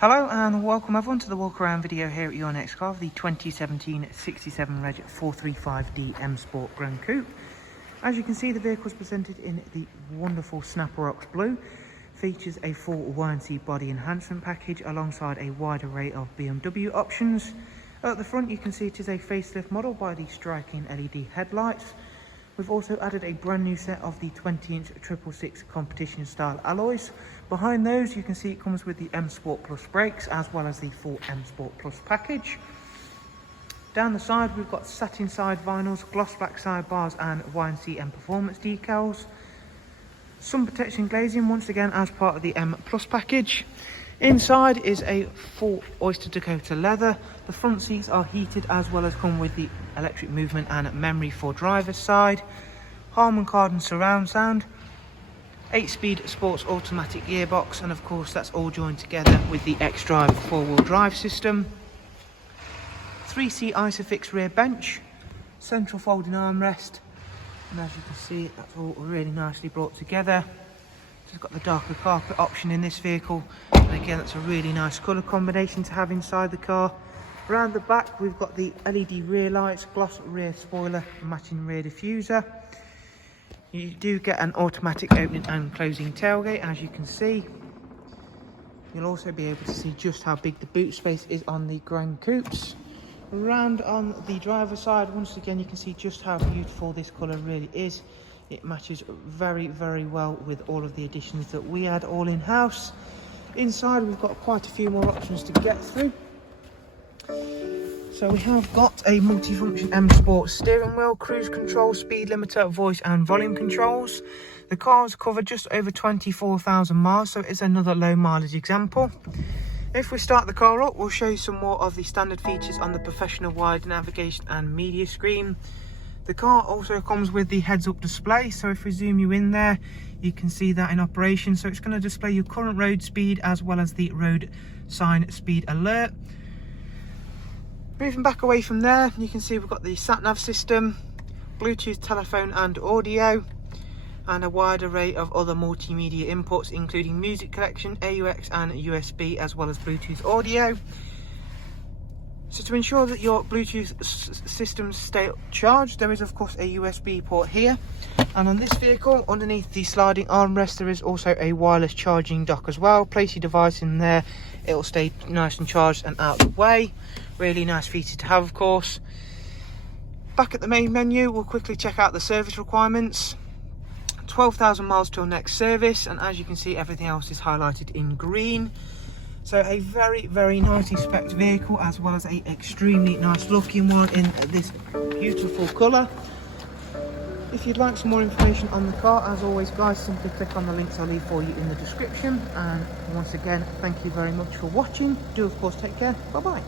Hello and welcome everyone to the walk around video here at your next car, the 2017 67 Reg 435D M Sport Gran Coupe. As you can see, the vehicle is presented in the wonderful Snapper Rocks blue, features a full YNC body enhancement package alongside a wide array of BMW options. At the front you can see it is a facelift model by the striking LED headlights. We've also added a brand new set of the 20-inch 666 competition style alloys. Behind those you can see it comes with the M Sport Plus brakes as well as the full M Sport Plus package. Down the side we've got satin side vinyls, gloss black side bars and YNC Mperformance decals. Sun protection glazing once again as part of the M Plus package. Inside is a full Oyster Dakota leather. The front seats are heated as well as come with the electric movement and memory for driver's side. Harman Kardon surround sound. 8-speed sports automatic gearbox, and of course that's all joined together with the X-Drive 4-wheel drive system. 3-seat Isofix rear bench, central folding armrest, and as you can see that's all really nicely brought together. It's got the darker carpet option in this vehicle, and again that's a really nice colour combination to have inside the car. Around the back we've got the LED rear lights, gloss rear spoiler, matching rear diffuser. You do get an automatic opening and closing tailgate, as you can see. You'll also be able to see just how big the boot space is on the Gran Coupes. Around on the driver's side, once again you can see just how beautiful this colour really is. It matches very, very well with all of the additions that we had all in-house. Inside we've got quite a few more options to get through. So we have got a multifunction M Sport steering wheel, cruise control, speed limiter, voice and volume controls. The car has covered just over 24,000 miles, so it's another low mileage example. If we start the car up, we'll show you some more of the standard features on the professional wide navigation and media screen. The car also comes with the heads-up display, so if we zoom you in there, you can see that in operation. So it's going to display your current road speed as well as the road sign speed alert. Moving back away from there, you can see we've got the sat-nav system, Bluetooth telephone and audio, and a wide array of other multimedia inputs including music collection, AUX and USB, as well as Bluetooth audio. So to ensure that your Bluetooth systems stay charged, there is of course a USB port here, and on this vehicle underneath the sliding armrest there is also a wireless charging dock as well. Place your device in there, it'll stay nice and charged and out of the way. Really nice feature to have, of course. Back at the main menu we'll quickly check out the service requirements. 12,000 miles till next service, and as you can see everything else is highlighted in green. So a very, very nicely spec'd vehicle, as well as a extremely nice looking one in this beautiful colour. If you'd like some more information on the car, as always guys, simply click on the links I'll leave for you in the description. And once again, thank you very much for watching. Do of course take care. Bye bye.